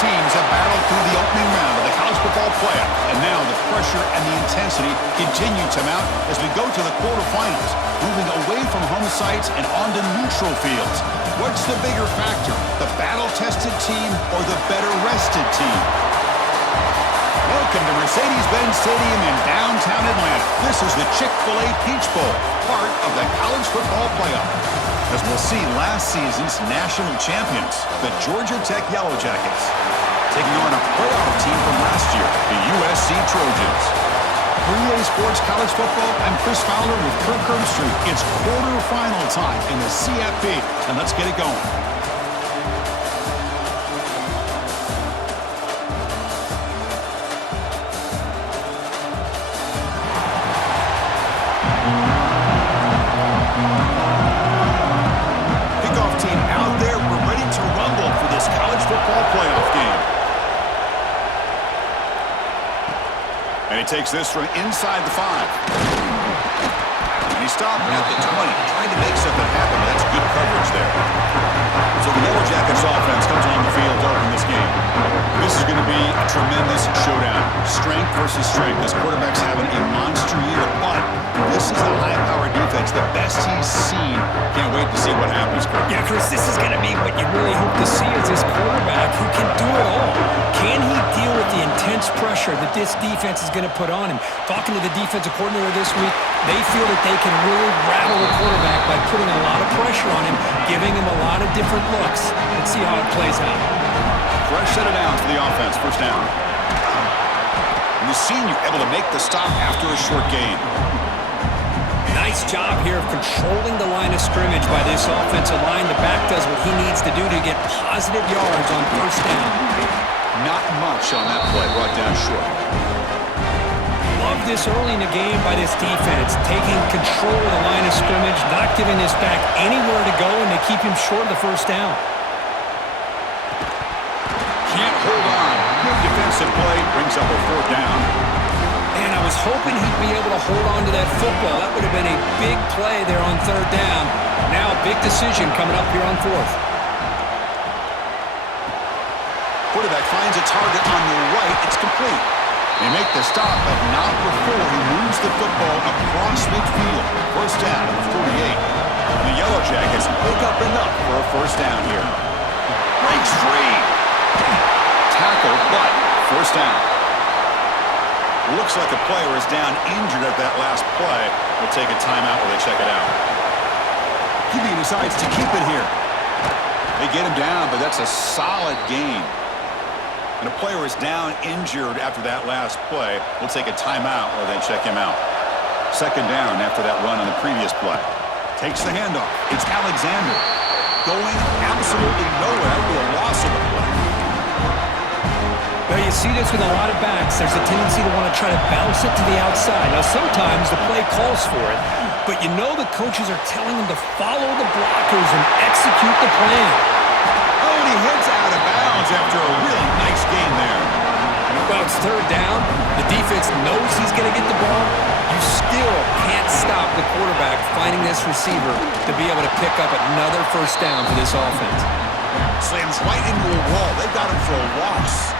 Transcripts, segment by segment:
teams have battled through the opening round of the college football playoff, and now the pressure and the intensity continue to mount as we go to the quarterfinals, moving away from home sites and onto neutral fields. What's the bigger factor, the battle-tested team or the better-rested team? Welcome to Mercedes-Benz Stadium in downtown Atlanta. This is the Chick-fil-A Peach Bowl, part of the college football playoff. As we'll see, last season's national champions, the Georgia Tech Yellow Jackets, taking on a playoff team from last year, the USC Trojans. For EA Sports College Football, I'm Chris Fowler with Kirk Herbstreit. It's quarterfinal time in the CFP, and let's get it going. He takes this from inside the 5. And he stopped at the 20, trying to make something happen. That's good coverage there. So the Yellow Jackets offense comes on the field to open this game. This is going to be a tremendous showdown. Strength versus strength. This quarterback's having a monster year, but this is a high-powered defense, the best he's seen. Can't wait to see what happens, Kirk. Yeah, Chris, this is going to be what you really hope to see is this quarterback who can do it all. Can he deal with the intense pressure that this defense is going to put on him? Talking to the defensive coordinator this week, they feel that they can really rattle the quarterback by putting a lot of pressure on him, giving him a lot of different looks. Let's see how it plays out. Fresh set of downs for the offense. First down. And the senior able to make the stop after a short gain. Nice job here of controlling the line of scrimmage by this offensive line. The back does what he needs to do to get positive yards on first down. Not much on that play, brought down short. Love this early in the game by this defense, taking control of the line of scrimmage, not giving this back anywhere to go, and they keep him short of the first down. Can't hold on. Good defensive play, brings up a fourth down. And I was hoping he'd be able to hold on to that football. That would have been a big play there on third down. Now a big decision coming up here on fourth. Quarterback finds a target on the right. It's complete. They make the stop, but not before he moves the football across midfield. First down at the 48. And the Yellow Jackets pick up enough for a first down here. Breaks free. Tackle, but first down. Looks like a player is down injured at that last play. We'll take a timeout while they check it out. QB decides to keep it here. They get him down, but that's a solid gain. And a player is down injured after that last play. We'll take a timeout while they check him out. Second down after that run on the previous play. Takes the handoff. It's Alexander. Going absolutely nowhere with a loss of the play. Well, you see this with a lot of backs. There's a tendency to want to try to bounce it to the outside. Now, sometimes the play calls for it, but you know the coaches are telling them to follow the blockers and execute the plan. Oh, and he heads out of bounds after a really nice game there. Well, it's third down. The defense knows he's going to get the ball. You still can't stop the quarterback finding this receiver to be able to pick up another first down for this offense. Slams right into a wall. They got him for a loss.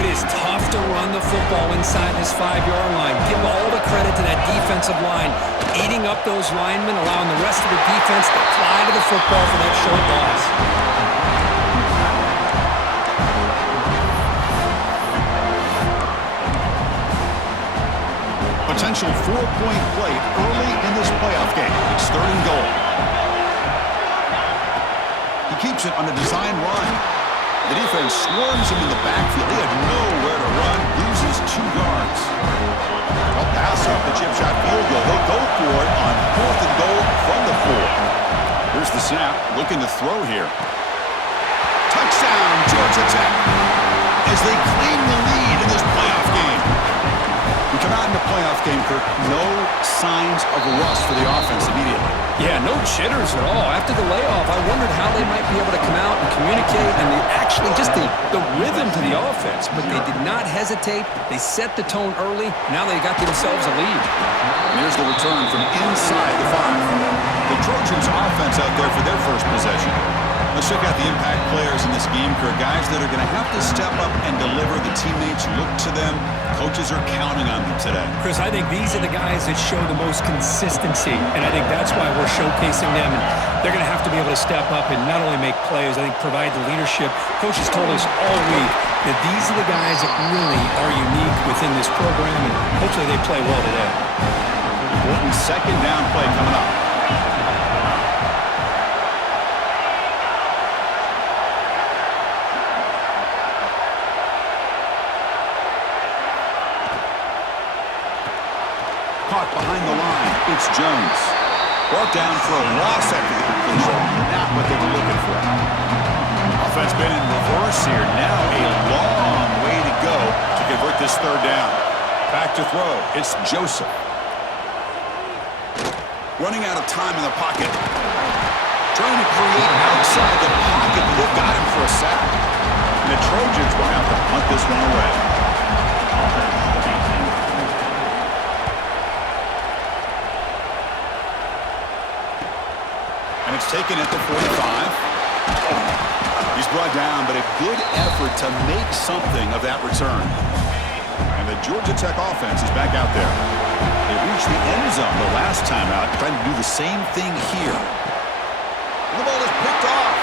It is tough to run the football inside this 5-yard line. Give all the credit to that defensive line, eating up those linemen, allowing the rest of the defense to fly to the football for that short loss. Potential 4-point play early in this playoff game. It's third and goal. He keeps it on a design run. The defense swarms him in the backfield. He had nowhere to run, loses 2 yards. They'll pass off the chip shot field goal. They'll go for it on fourth and goal from the 4. Here's the snap, looking to throw here. Touchdown, Georgia Tech, as they claim the lead in this playoff game. We come out in the playoff game, Kirk, no signs of a rust for the offense immediately. Yeah, no jitters at all. After the layoff, I wondered how they might be able to come out and communicate and actually just the rhythm to the offense. But they did not hesitate. They set the tone early. Now they got themselves a lead. And here's the return from inside the 5. The Trojans offense out there for their first possession. Let's check out the impact players in this game, Kirk. Guys that are going to have to step up and deliver. The teammates look to them. Coaches are counting on them today. Chris, I think these are the guys that show the most consistency, and I think that's why we're showcasing them. And they're going to have to be able to step up and not only make plays, I think provide the leadership. Coaches told us all week that these are the guys that really are unique within this program, and hopefully they play well today. Important second down play coming up. Caught behind the line. It's Jones. Brought down for a loss after the completion. Not what they were looking for. Offense been in reverse here. Now a long way to go to convert this third down. Back to throw. It's Joseph. Running out of time in the pocket. Trying to create outside the pocket, but they've got him for a sack. And the Trojans will have to punt this one away. And it's taken at the 45. He's brought down, but a good effort to make something of that return. And the Georgia Tech offense is back out there. They reached the end zone the last time out, trying to do the same thing here. And the ball is picked off.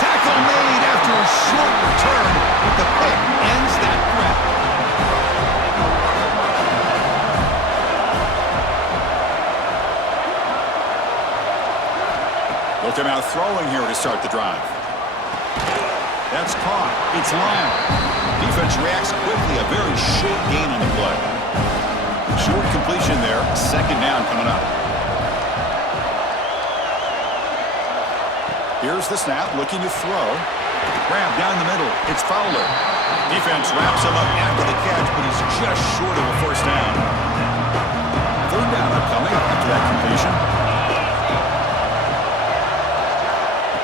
Tackle made after a short return, but the pick ends that threat. Looking out throwing here to start the drive. That's caught. It's Lyle. Defense reacts quickly. A very short gain on the play. Short completion there. Second down coming up. Here's the snap. Looking to throw. Grab down the middle. It's Fowler. Defense wraps him up after the catch, but he's just short of a first down. Third down upcoming after that completion.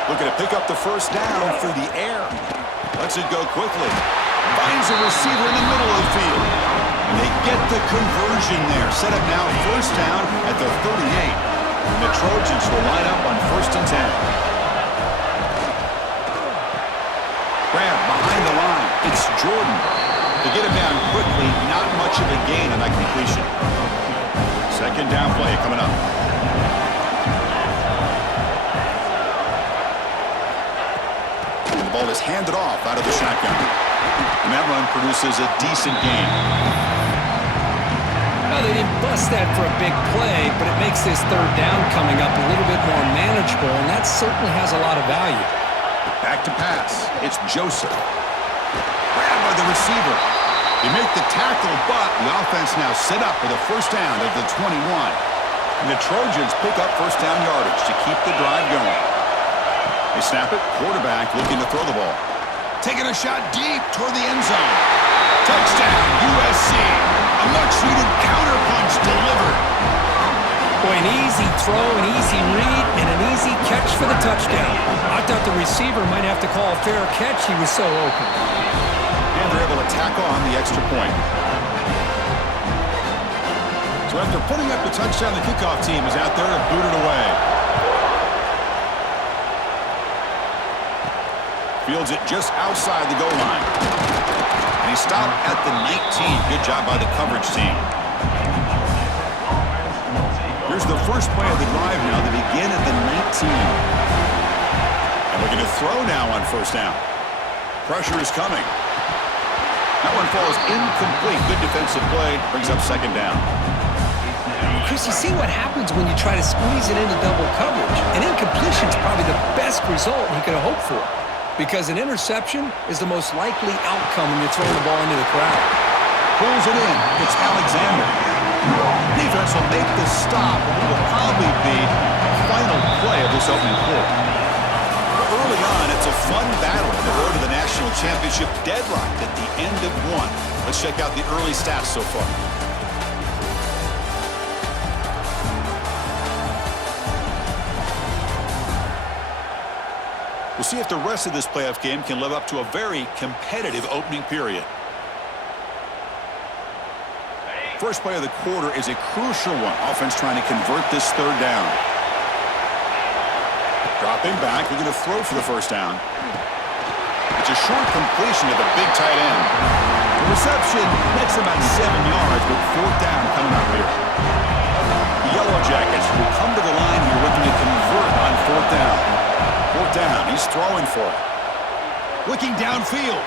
Looking to pick up the first down through the air. Lets it go quickly. Finds a receiver in the middle of the field. And they get the conversion there. Set up now first down at the 38. And the Trojans will line up on 1st and 10. Grab behind the line. It's Jordan. To get him down quickly, not much of a gain on that completion. Second down play coming up. The ball is handed off out of the shotgun. And that run produces a decent gain. Well, they didn't bust that for a big play, but it makes this third down coming up a little bit more manageable, and that certainly has a lot of value. Back to pass. It's Joseph. Grabbed by the receiver. They make the tackle, but the offense now set up for the first down at the 21. And the Trojans pick up first down yardage to keep the drive going. They snap it. Quarterback looking to throw the ball. Taking a shot deep toward the end zone. Touchdown, USC. A much-needed counterpunch delivered. Boy, an easy throw, an easy read, and an easy catch for the touchdown. I thought the receiver might have to call a fair catch. He was so open. And they're able to tack on the extra point. So after putting up the touchdown, the kickoff team is out there to boot it away. Fields it just outside the goal line. And he stopped at the 19. Good job by the coverage team. Here's the first play of the drive now. They begin at the 19. And looking to throw now on first down. Pressure is coming. That one falls incomplete. Good defensive play. Brings up second down. Chris, you see what happens when you try to squeeze it into double coverage. An incompletion is probably the best result he could have hoped for. Because an interception is the most likely outcome when you're throwing the ball into the crowd. Pulls it in. It's Alexander. Defense will make the stop, and it will probably be the final play of this opening quarter. Early on, it's a fun battle on the road to the national championship, deadlocked at the end of one. Let's check out the early stats so far. We'll see if the rest of this playoff game can live up to a very competitive opening period. First play of the quarter is a crucial one. Offense trying to convert this third down. Dropping back, they're going to throw for the first down. It's a short completion to the big tight end. The reception makes about 7 yards, but fourth down coming up here. The Yellow Jackets will come to the line here looking to convert on fourth down. Fourth down, he's throwing for it. Looking downfield.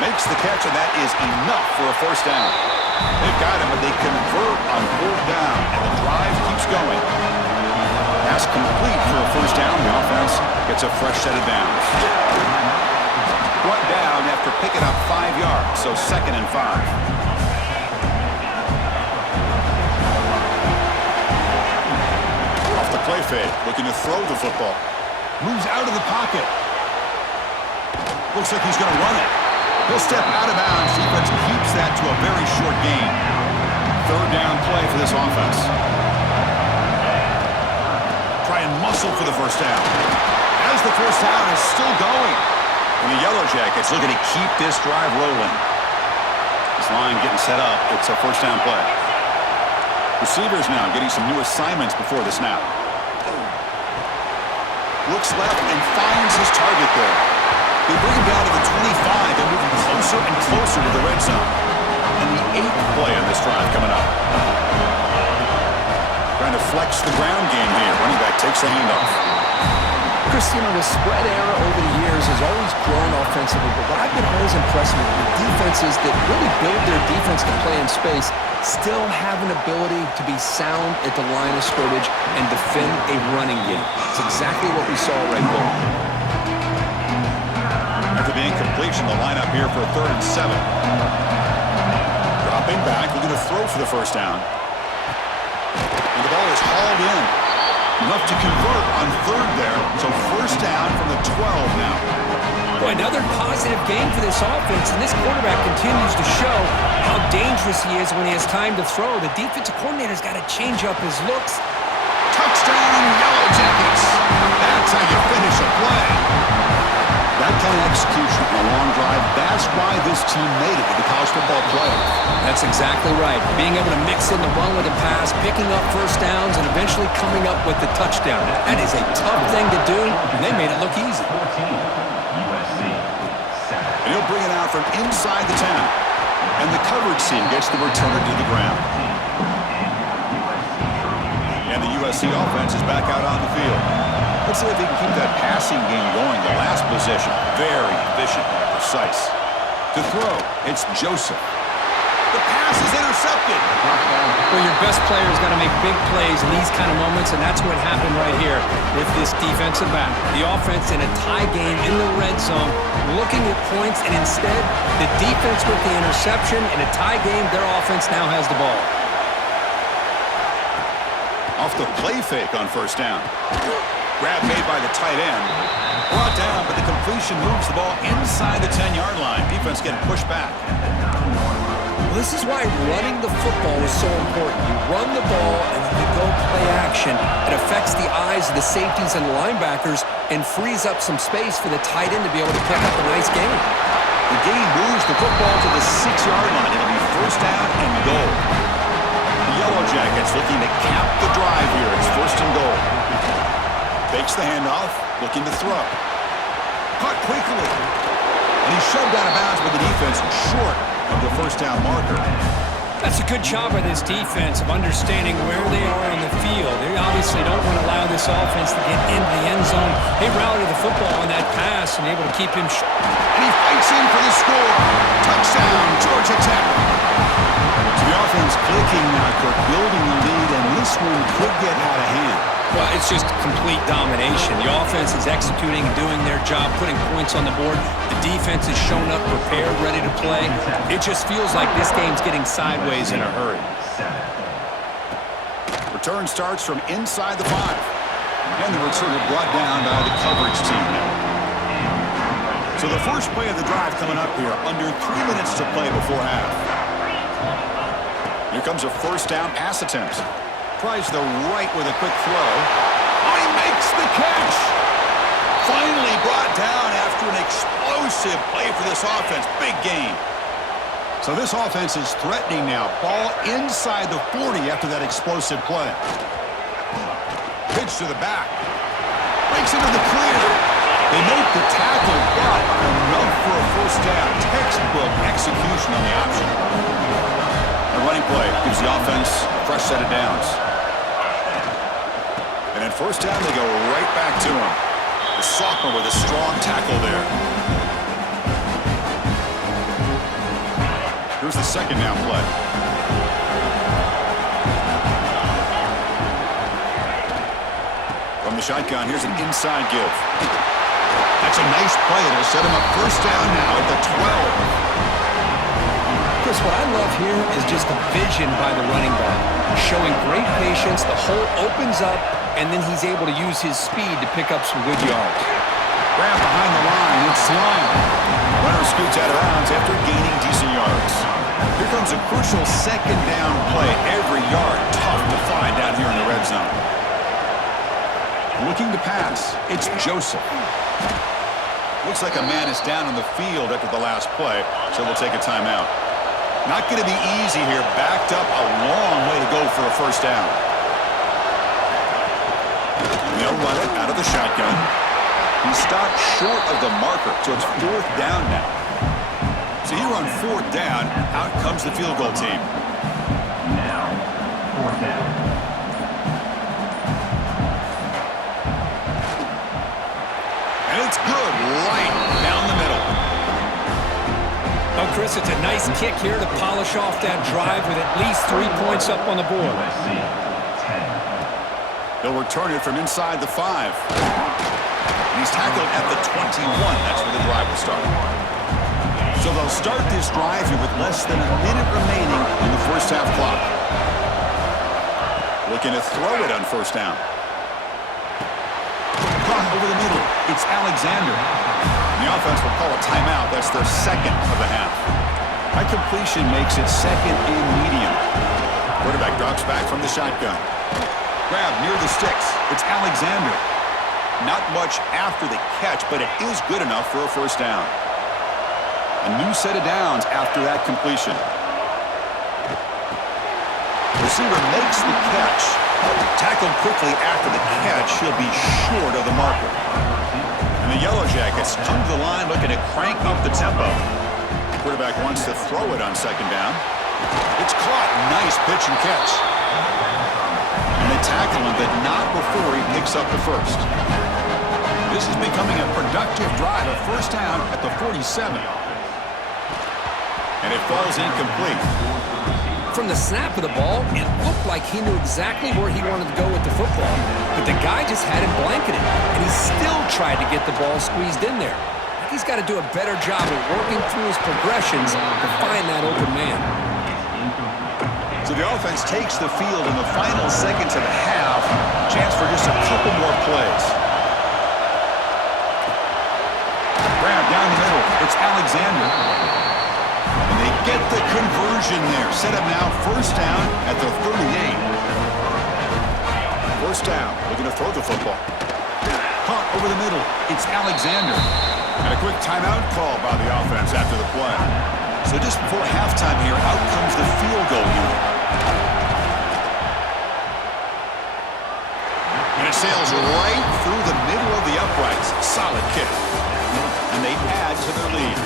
Makes the catch, and that is enough for a first down. They've got him, but they convert on fourth down, and the drive keeps going. Pass complete for a first down. The offense gets a fresh set of downs. One down after picking up 5 yards, so 2nd and 5. Off the play fake, looking to throw the football. Moves out of the pocket. Looks like he's going to run it. He'll step out of bounds. Defense keeps that to a very short gain. Third down play for this offense. Try and muscle for the first down. As the first down is still going. And the Yellow Jackets looking to keep this drive rolling. This line getting set up. It's a first down play. Receivers now getting some new assignments before the snap. Looks left and finds his target there. They bring him down to the 25 and moving closer and closer to the red zone. And the 8th play on this drive coming up. Trying to flex the ground game here. Running back takes the handoff. Chris, the spread era over the years has always grown offensively, but what I've been always impressed with the defenses that really build their defense to play in space still have an ability to be sound at the line of scrimmage and defend a running game. It's exactly what we saw right there. After the incompletion, the lineup here for a 3rd and 7. Dropping back, they're going to throw for the first down. And the ball is hauled in. Enough to convert on 3rd there. So first down from the 12 now. Boy, another positive game for this offense, and this quarterback continues to show how dangerous he is when he has time to throw. The defensive coordinator's got to change up his looks. Touchdown, Yellow Jackets. That's how you finish a play. That kind of execution on a long drive, that's why this team made it to the college football playoff. That's exactly right. Being able to mix in the run with the pass, picking up first downs, and eventually coming up with the touchdown. That is a tough thing to do, and they made it look easy. And he'll bring it out from inside the 10. And the coverage team gets the returner to the ground. And the USC offense is back out on the field. Let's see if he can keep that passing game going. The last possession, very efficient and precise. To throw, it's Joseph. The pass is intercepted. Well, your best player is going to make big plays in these kind of moments, and that's what happened right here with this defensive back. The offense in a tie game in the red zone, looking at points, and instead, the defense with the interception. In a tie game, their offense now has the ball. Off the play fake on first down. Grab made by the tight end. Brought down, but the completion moves the ball inside the 10-yard line. Defense getting pushed back. Well, this is why running the football is so important. You run the ball and then you go play action. It affects the eyes of the safeties and linebackers and frees up some space for the tight end to be able to pick up a nice gain. The gain moves the football to the 6-yard line. It'll be first down and goal. The Yellow Jackets looking to cap the drive here. It's first and goal. Takes the handoff, looking to throw. Caught quickly. And he's shoved out of bounds with the defense short of the first down marker. That's a good job by this defense of understanding where they are on the field. They obviously don't want to allow this offense to get into the end zone. They rallied the football on that pass and able to keep him short. And he fights in for the score. Touchdown, Georgia Tech. So the offense clicking now, Kirk, building the lead, and this one could get out of hand. Well, it's just complete domination. The offense is executing and doing their job, putting points on the board. The defense is shown up, prepared, ready to play. It just feels like this game's getting sideways in a hurry. Return starts from inside the 5. And the returner brought down by the coverage team now. So the first play of the drive coming up here, under 3 minutes to play before half. Here comes a first down pass attempt. Tries the right with a quick throw. Oh, he makes the catch! Finally brought down after an explosive play for this offense. Big gain. So this offense is threatening now. Ball inside the 40 after that explosive play. Pitch to the back. Breaks into the clear. They make the tackle, but enough for a first down. Textbook execution on the option. The running play gives the offense a fresh set of downs. And then first down, they go right back to him. The sophomore with a strong tackle there. Here's the second down play. From the shotgun, here's an inside give. That's a nice play. It'll set him up first down now at the 12. Chris, what I love here is just the vision by the running back. Showing great patience, the hole opens up, and then he's able to use his speed to pick up some good yards. Grab behind the line, it's Slime. Runner scoots out of bounds after gaining decent yards. Here comes a crucial second down play. Every yard tough to find down here in the red zone. Looking to pass, it's Joseph. Looks like a man is down on the field after the last play, so we'll take a timeout. Not going to be easy here. Backed up a long way to go for a first down. They'll run it out of the shotgun. He stopped short of the marker, so it's fourth down now. So here on fourth down, out comes the field goal team. Now, fourth down. And it's good, right down the middle. Oh, Chris, it's a nice kick here to polish off that drive with at least 3 points up on the board. USC, 10. They'll return it from inside the 5. And he's tackled at the 21. That's where the drive will start. So they'll start this drive here with less than a minute remaining in the first half clock. Looking to throw it on first down. Caught over the middle. It's Alexander. The offense will call a timeout. That's their second of the half. High completion makes it second and medium. Quarterback drops back from the shotgun. Grab near the sticks. It's Alexander. Not much after the catch, but it is good enough for a first down. A new set of downs after that completion. Receiver makes the catch. Tackled quickly after the catch. He'll be short of the marker. And the Yellow Jackets come to the line looking to crank up the tempo. Quarterback wants to throw it on second down. It's caught. Nice pitch and catch. And they tackle him, but not before he picks up the first. This is becoming a productive drive. A first down at the 47. And it falls incomplete. From the snap of the ball, it looked like he knew exactly where he wanted to go with the football. But the guy just had him blanketed, and he still tried to get the ball squeezed in there. He's got to do a better job of working through his progressions to find that open man. So the offense takes the field in the final seconds of the half. Chance for just a couple more plays. Grab down the middle. It's Alexander. And they get the conversion there. Set up now first down at the 38. First down. Looking to throw the football. Caught over the middle. It's Alexander. And a quick timeout call by the offense after the play. So just before halftime here, out comes the field goal unit. And it sails right through the middle of the uprights. Solid kick. And they add to their lead.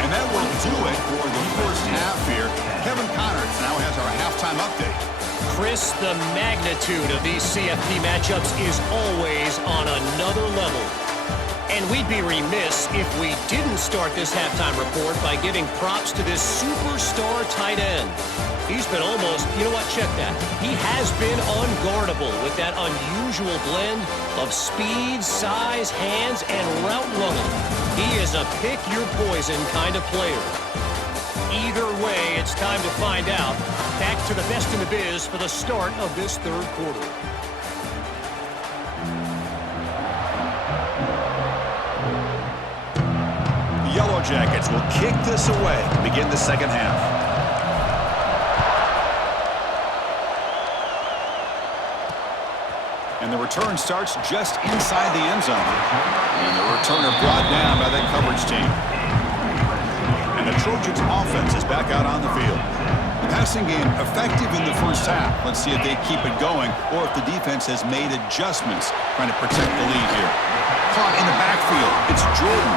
And that will do it for the first half here. Kevin Connors now has our halftime update. Chris, the magnitude of these CFP matchups is always on another level. And we'd be remiss if we didn't start this halftime report by giving props to this superstar tight end. He's been almost, you know what, check that. He has been unguardable with that unusual blend of speed, size, hands, and route running. He is a pick-your-poison kind of player. Either way, it's time to find out. Back to the best in the biz for the start of this third quarter. The Yellow Jackets will kick this away to begin the second half. And the return starts just inside the end zone. And the returner brought down by that coverage team. And the Trojans offense is back out on the field. Passing game effective in the first half. Let's see if they keep it going or if the defense has made adjustments trying to protect the lead here. Caught in the backfield. It's Jordan.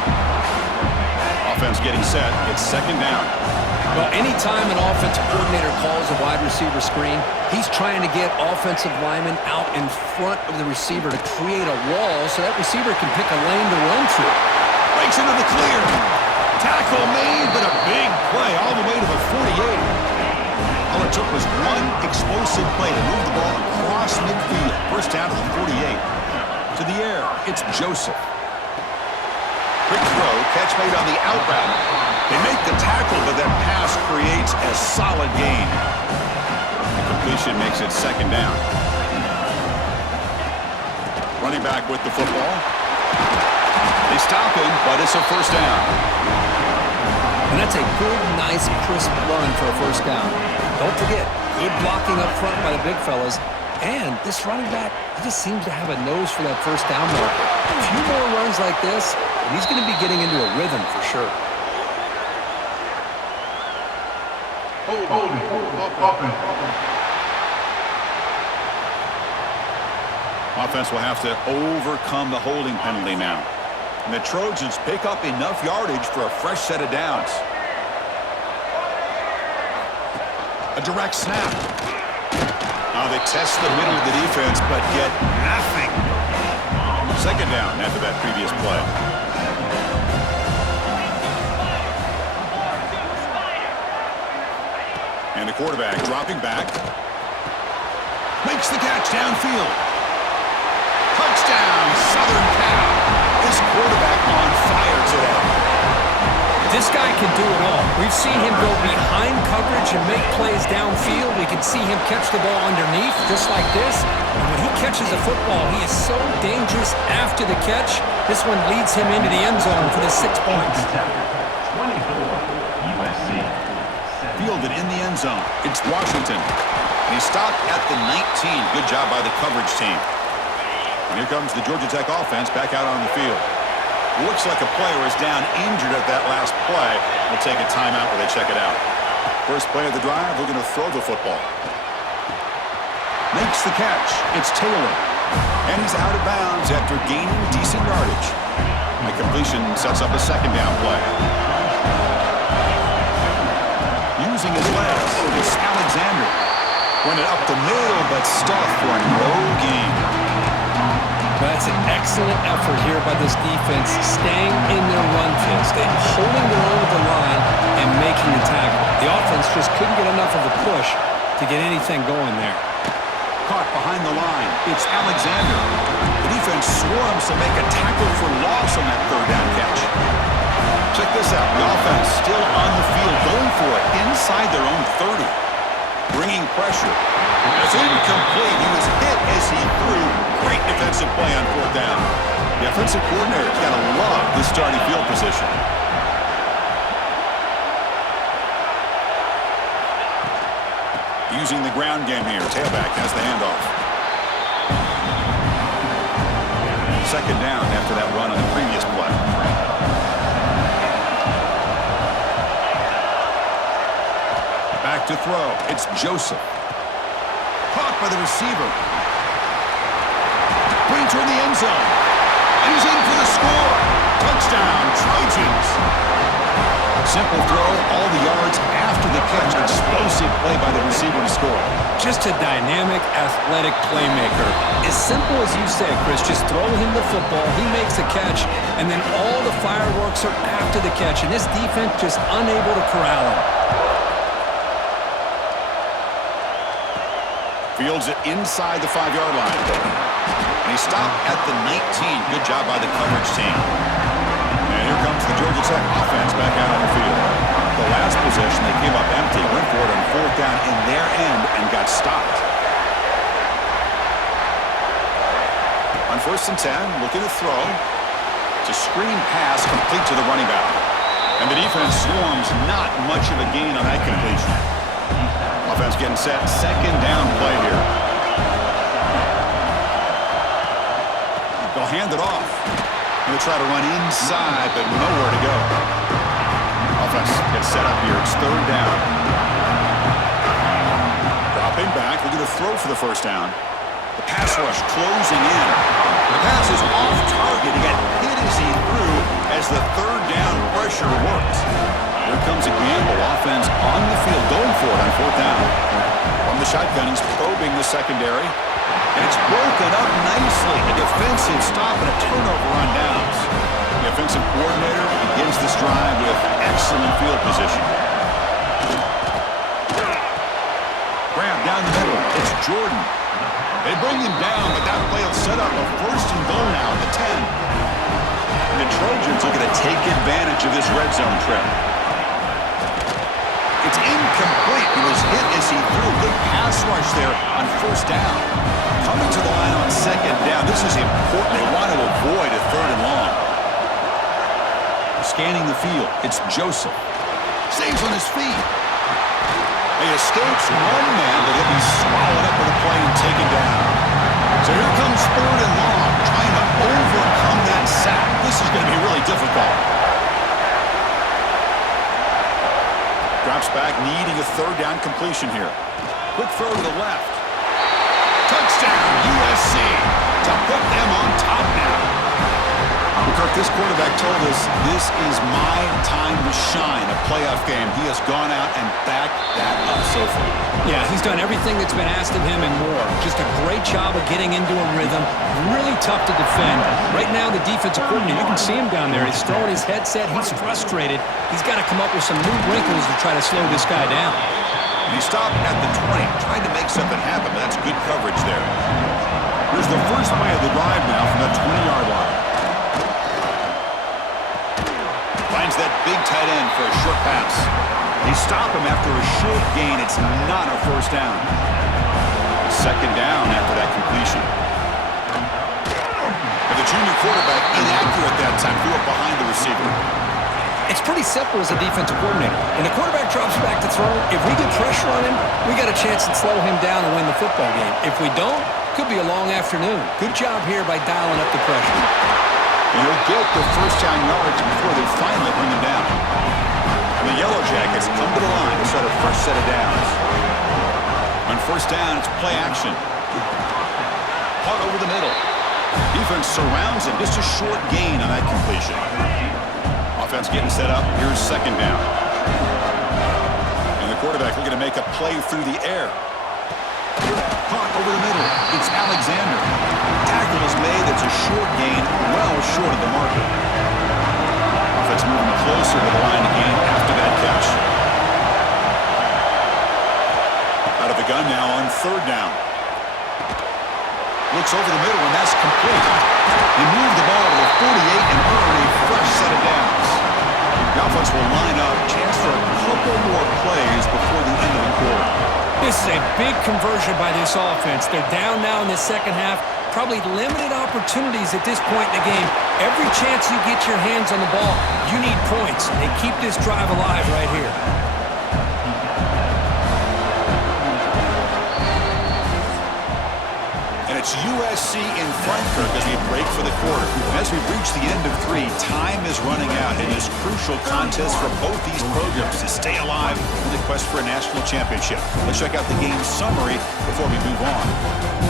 Offense getting set. It's second down. Well, anytime an offensive coordinator calls a wide receiver screen, he's trying to get offensive linemen out in front of the receiver to create a wall so that receiver can pick a lane to run through. Breaks into the clear. Tackle made, but a big play all the way to the 48. All it took was one explosive play to move the ball across midfield. First down to the 48. To the air, it's Joseph. Quick throw, catch made on the out route. They make the tackle, but that pass creates a solid gain. The completion makes it second down. Running back with the football. They stop him, but it's a first down. And that's a good, nice, crisp run for a first down. Don't forget, good blocking up front by the big fellas. And this running back, he just seems to have a nose for that first down marker. A few more runs like this, and he's going to be getting into a rhythm for sure. Offense will have to overcome the holding penalty now. And the Trojans pick up enough yardage for a fresh set of downs. A direct snap. Now they test the middle of the defense, but get nothing. Second down after that previous play. And the quarterback dropping back. Makes the catch downfield. Touchdown, Southern Cal. This quarterback on fire today. This guy can do it all. We've seen him go behind coverage and make plays downfield. We can see him catch the ball underneath, just like this. And when he catches a football, he is so dangerous after the catch. This one leads him into the end zone for the 6 points. 24, USC. Fielded in the end zone. It's Washington. And he stopped at the 19. Good job by the coverage team. And here comes the Georgia Tech offense back out on the field. Looks like a player is down injured at that last play. We'll take a timeout where they check it out. First play of the drive, we're going to throw the football. Makes the catch. It's Taylor. And he's out of bounds after gaining decent yardage. The completion sets up a second down play. Using his legs, it's Alexander. Running up the middle, but stuffed for no gain. That's an excellent effort here by this defense, staying in their run field, staying holding their own with the line and making the tackle. The offense just couldn't get enough of a push to get anything going there. Caught behind the line. It's Alexander. The defense swarms to make a tackle for loss on that third down catch. Check this out. The offense still on the field, going for it inside their own 30. Bringing pressure. It's incomplete. He was hit as he threw. Great defensive play on fourth down. The offensive coordinator's got to love this starting field position. Using the ground game here. Tailback has the handoff. Second down after that run on the previous play. Back to throw. It's Joseph. Caught by the receiver. Brings toward the end zone. And he's in for the score. Touchdown, Trojans. Simple throw, all the yards after the catch. Explosive play by the receiver to score. Just a dynamic, athletic playmaker. As simple as you said, Chris, just throw him the football, he makes a catch, and then all the fireworks are after the catch, and this defense just unable to corral him. Fields it inside the 5-yard line. And he stopped at the 19. Good job by the coverage team. And here comes the Georgia Tech offense back out on the field. The last possession, they came up empty, went for it on fourth down in their end and got stopped. On 1st and 10, looking to throw. It's a screen pass complete to the running back. And the defense swarms, not much of a gain on that completion. Offense getting set, second down play here. They'll hand it off. They'll try to run inside, but nowhere to go. Offense gets set up here. It's third down. back. They're going to throw for the first down. The pass rush closing in. The pass is off target. He got hit as he threw as the third down pressure works. Here comes a gamble. Offense on the field going for it on fourth down. From the shotgun, he's probing the secondary. And it's broken up nicely. A defensive stop and a turnover on downs. The offensive coordinator begins this drive with excellent field position. Grab down the middle. It's Jordan. They bring him down, but that play will set up a first and goal now at the 10. And the Trojans are going to take advantage of this red zone trip. It's incomplete. He was hit as he threw. Good pass rush there on first down. Coming to the line on second down. This is important. They want to avoid a third and long. Scanning the field. It's Joseph. Stays on his feet. He escapes one man, but he'll be swallowed up with a play and taken down. So here comes third and long, trying to overcome that sack. This is going to be really difficult. Drops back, needing a third down completion here. Quick throw to the left. Touchdown, USC, to put them on top now. Kirk, this quarterback told us this is my time to shine, a playoff game. He has gone out and backed that up so far. Yeah, he's done everything that's been asked of him and more. Just a great job of getting into a rhythm. Really tough to defend. Right now, the defensive coordinator, you can see him down there. He's throwing his headset. He's frustrated. He's got to come up with some new wrinkles to try to slow this guy down. And he stopped at the 20, trying to make something happen, but that's good coverage there. Here's the first play of the drive now from that 20-yard line. Finds that big tight end for a short pass. They stop him after a short gain. It's not a first down. Second down after that completion. And the junior quarterback inaccurate that time. Threw it behind the receiver. It's pretty simple as a defensive coordinator. When the quarterback drops back to throw, if we get pressure on him, we got a chance to slow him down and win the football game. If we don't, could be a long afternoon. Good job here by dialing up the pressure. And he'll get the first down yards before they finally bring him down. And the Yellow Jackets come to the line to start a fresh set of downs. On first down, it's play action. Punt over the middle. Defense surrounds him. Just a short gain on that completion. Offense getting set up. Here's second down. And the quarterback looking to make a play through the air. Punt over the middle. It's Alexander. Tackle is made. It's a short gain, well short of the marker. Offense moving closer to the line of game after that catch. Out of the gun now on third down. Looks over the middle, and that's complete. He moved the ball to the 48 and earned a fresh set of downs. The offense will line up. Chance for a couple more plays before the end of the quarter. This is a big conversion by this offense. They're down now in the second half. Probably limited opportunities at this point in the game. Every chance you get your hands on the ball, you need points. They keep this drive alive right here. And it's USC in front, Kirk, as we break for the quarter. And as we reach the end of three, time is running out in this crucial contest for both these programs to stay alive in the quest for a national championship. Let's check out the game summary before we move on.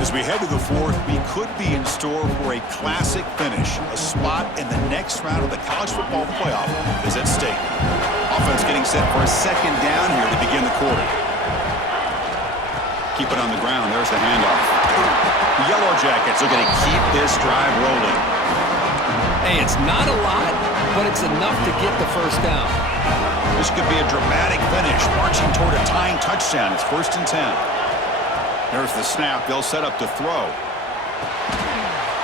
As we head to the fourth, we could be in store for a classic finish. A spot in the next round of the college football playoff is at stake. Offense getting set for a second down here to begin the quarter. Keep it on the ground. There's the handoff. The Yellow Jackets are going to keep this drive rolling. Hey, it's not a lot, but it's enough to get the first down. This could be a dramatic finish, marching toward a tying touchdown. It's 1st and 10. There's the snap. They'll set up to throw.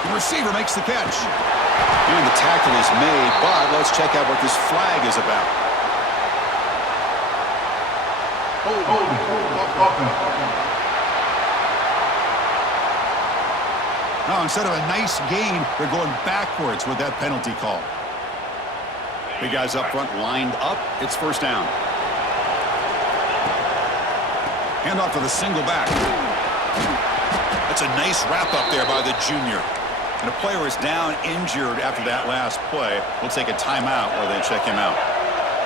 The receiver makes the catch. And the tackle is made, but let's check out what this flag is about. Now, instead of a nice gain, they're going backwards with that penalty call. Big guys up front lined up. It's first down. Handoff to the single back. That's a nice wrap up there by the junior. And a player is down injured after that last play. We'll take a timeout while they check him out.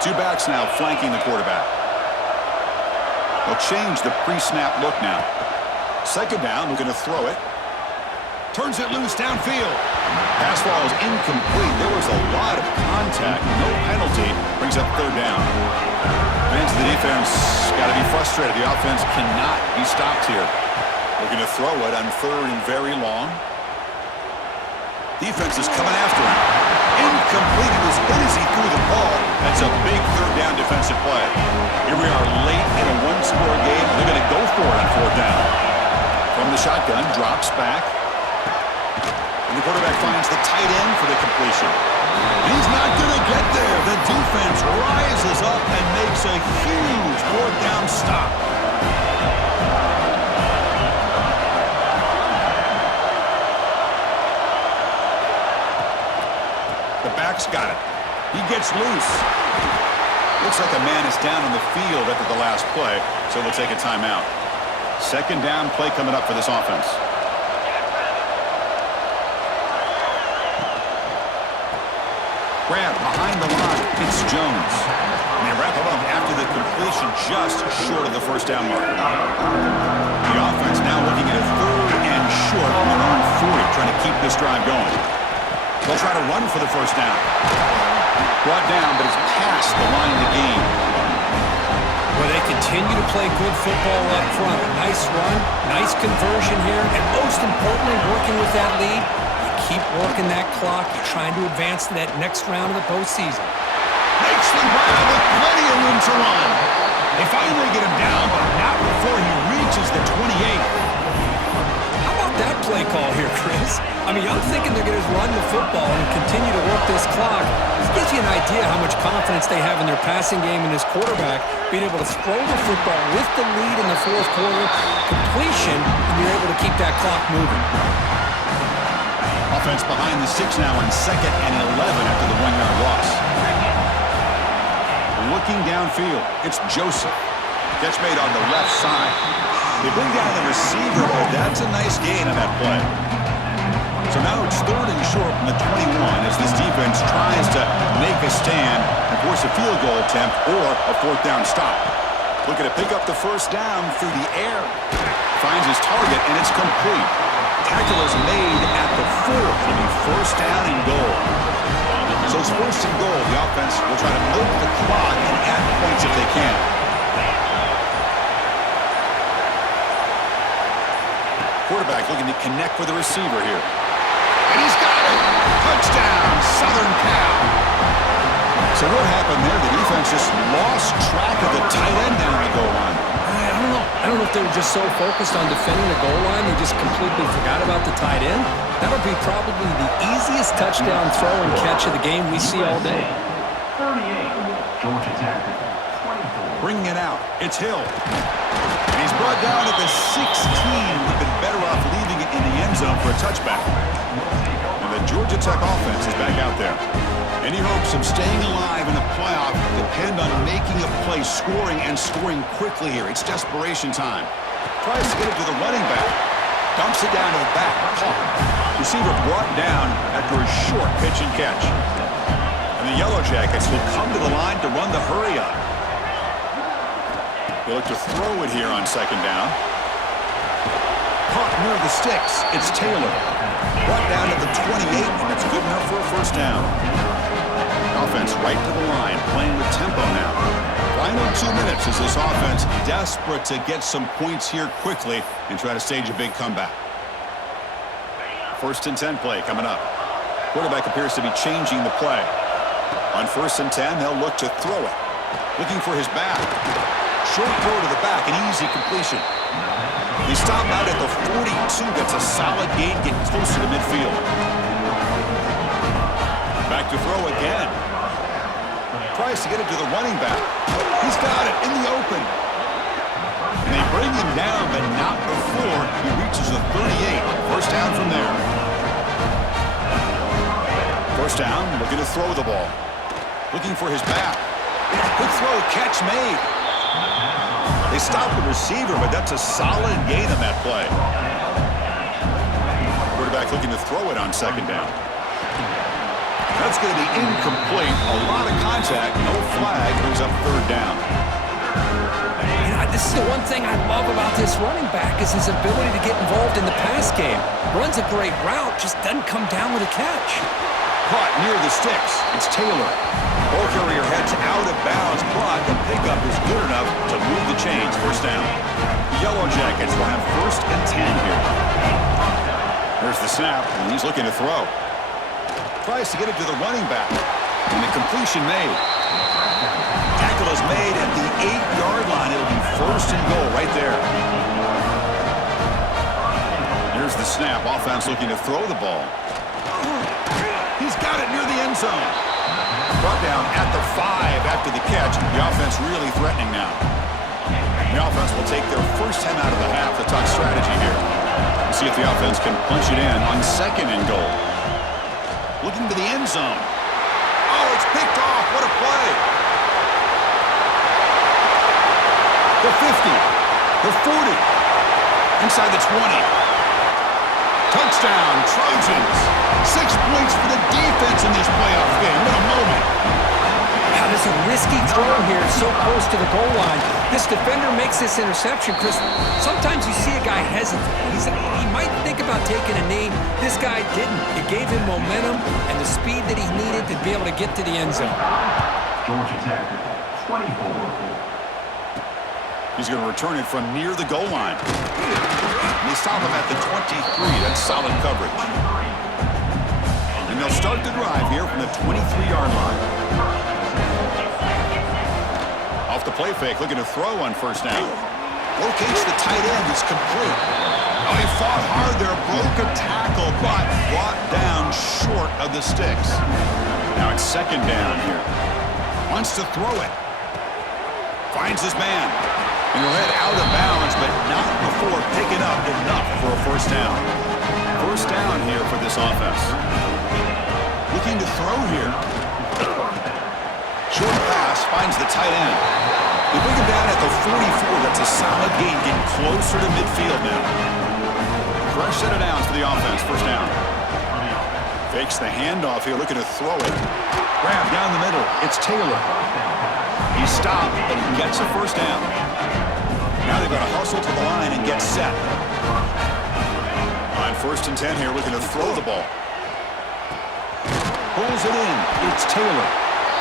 Two backs now flanking the quarterback. They'll change the pre-snap look now. Second down, looking to throw it. Turns it loose downfield. Pass ball is incomplete. There was a lot of contact. No penalty. Brings up third down. Fans of the defense got to be frustrated. The offense cannot be stopped here. Looking to throw it on third and very long. Defense is coming after him. Incomplete. It was good as he threw the ball. That's a big third down defensive play. Here we are late in a one-score game. They're going to go for it on fourth down. From the shotgun, drops back. And the quarterback finds the tight end for the completion. He's not going to get there. The defense rises up and makes a huge fourth down stop. The back's got it. He gets loose. Looks like a man is down on the field after the last play, so we'll take a timeout. Second down play coming up for this offense. Grab behind the line. It's Jones. And they wrap him up after the completion just short of the first down mark. The offense now looking at a third and short from their own 40, trying to keep this drive going. They'll try to run for the first down. Brought down, but it's past the line of the game. Well, they continue to play good football up front. Nice run, nice conversion here, and most importantly, working with that lead, you keep working that clock. You're trying to advance to that next round of the postseason. Makes the grab with plenty of room to run. They finally get him down, but not before he reaches the 28. How about that play call here, Chris? I mean, I'm thinking they're going to run the football and continue to work this clock. This gives you an idea how much confidence they have in their passing game and this quarterback being able to throw the football with the lead in the fourth quarter, completion, and you're able to keep that clock moving. Offense behind the 6 now on 2nd and 11 after the 1-yard loss. Looking downfield, it's Joseph. Catch made on the left side. They bring down the receiver, but that's a nice gain on that play. So now it's third and short from the 21 as this defense tries to make a stand and force a field goal attempt or a fourth down stop. Looking to pick up the first down through the air. Finds his target, and it's complete. Tackle is made at the 4. It'll be first down and goal. So it's first and goal. The offense will try to milk the clock and add points if they can. Quarterback looking to connect with the receiver here. And he's got it! Touchdown, Southern Cal! So what happened there? The defense just lost track of the tight end down the goal line. I don't know if they were just so focused on defending the goal line they just completely forgot about the tight end. That'll be probably the easiest touchdown throw and catch of the game we see all day. 38, Georgia Tech. 24. Bringing it out, it's Hill. And he's brought down at the 16. We've been better off leaving it in the end zone for a touchback. And the Georgia Tech offense is back out there. Any hopes of staying alive in the playoff depend on making a play, scoring, and scoring quickly here. It's desperation time. Tries to get it to the running back. Dumps it down to the back. Caught. Receiver brought down after a short pitch and catch. And the Yellow Jackets will come to the line to run the hurry up. They look to throw it here on second down. Caught near the sticks. It's Taylor. Brought down at the 28, and that's good enough for a first down. Offense right to the line, playing with tempo now. Final 2 minutes as this offense desperate to get some points here quickly and try to stage a big comeback. First and 10 play coming up. Quarterback appears to be changing the play. On first and 10, they'll look to throw it. Looking for his back. Short throw to the back, an easy completion. They stop out at the 42. That's a solid gain, getting closer to midfield. Back to throw again. Tries to get it to the running back. He's got it in the open. And they bring him down, but not before he reaches the 38. First down from there. First down, looking to throw the ball. Looking for his back. Good throw, catch made. They stop the receiver, but that's a solid gain on that play. Quarterback looking to throw it on second down. That's going to be incomplete. A lot of contact, no flag, brings up third down. And I this is the one thing I love about this running back is his ability to get involved in the pass game. Runs a great route, just doesn't come down with a catch. Caught near the sticks. It's Taylor. Ball carrier heads out of bounds, but the pickup is good enough to move the chains. First down. The Yellow Jackets will have 1st and 10 here. There's the snap, and he's looking to throw. Tries to get it to the running back, and the completion made. Tackle is made at the 8-yard line. It'll be 1st and goal right there. Here's the snap. Offense looking to throw the ball. He's got it near the end zone. Brought down at the 5 after the catch. The offense really threatening now. The offense will take their first time out of the half to talk strategy here. We'll see if the offense can punch it in on 2nd and goal. Looking to the end zone. Oh, it's picked off. What a play. The 50. The 40. Inside the 20. Touchdown, Trojans. 6 points for the defense in this playoff game. What a moment. Now, there's a risky throw here so close to the goal line. This defender makes this interception, Chris. Sometimes you see a guy hesitate. He might think about taking a knee. This guy didn't. It gave him momentum and the speed that he needed to be able to get to the end zone. Georgia Tech, 24. He's going to return it from near the goal line. And they stop him at the 23. That's solid coverage. And they'll start the drive here from the 23-yard line. Off the play fake, looking to throw on 1st down. Locates the tight end. It's complete. Oh, he fought hard there, broke a tackle, but brought down short of the sticks. Now it's 2nd down here. Wants to throw it. Finds his man. And he'll head out of bounds, but not before picking up enough for a 1st down. 1st down here for this offense. Looking to throw here. Short pass, finds the tight end. They bring him down at the 44. That's a solid gain, getting closer to midfield now. Fresh set of downs for the offense. 1st down. Fakes the handoff here, looking to throw it. Grab down the middle. It's Taylor. He stopped, but he gets a 1st down. Now they've got to hustle to the line and get set. On 1st and 10 here, looking to throw the ball. Pulls it in. It's Taylor.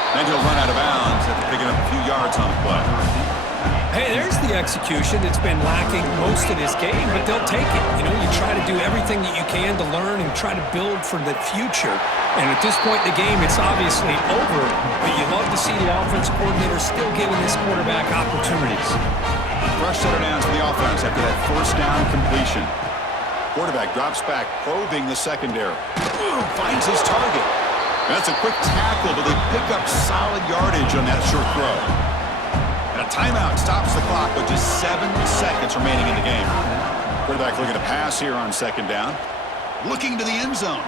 And he'll run out of bounds after picking up a few yards on the play. Hey, there's the execution that's been lacking most of this game, but they'll take it. You know, you try to do everything that you can to learn and try to build for the future. And at this point in the game, it's obviously over, but you love to see the offense coordinator still giving this quarterback opportunities. Fresh set of downs for the offense after that 1st down completion. Quarterback drops back, probing the secondary. Finds his target. And that's a quick tackle, but they pick up solid yardage on that short throw. And a timeout stops the clock with just 7 seconds remaining in the game. Quarterback looking to pass here on 2nd down. Looking to the end zone.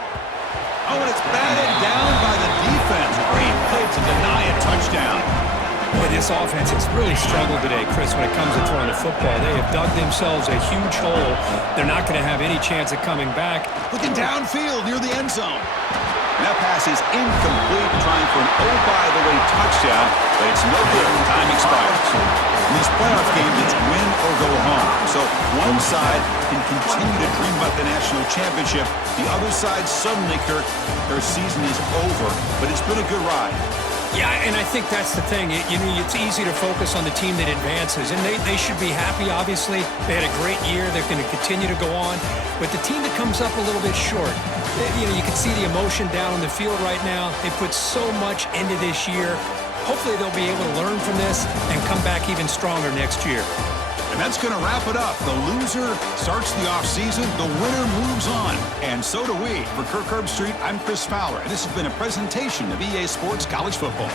Oh, and it's batted down by the defense. Great play to deny a touchdown. Boy, this offense has really struggled today, Chris, when it comes to throwing the football. They have dug themselves a huge hole. They're not going to have any chance of coming back. Looking downfield near the end zone. And that pass is incomplete, trying for an oh-by-the-way touchdown, but it's no good. Time expires. In these playoff games, it's win or go home. So one side can continue to dream about the national championship. The other side, suddenly, Kirk, their season is over, but it's been a good ride. Yeah, and I think that's the thing. You know, it's easy to focus on the team that advances, and they should be happy, obviously. They had a great year. They're going to continue to go on. But the team that comes up a little bit short, you know, you can see the emotion down on the field right now. They put so much into this year. Hopefully they'll be able to learn from this and come back even stronger next year. And that's going to wrap it up. The loser starts the offseason. The winner moves on. And so do we. For Kirk Herbstreit, I'm Chris Fowler. And this has been a presentation of EA Sports College Football.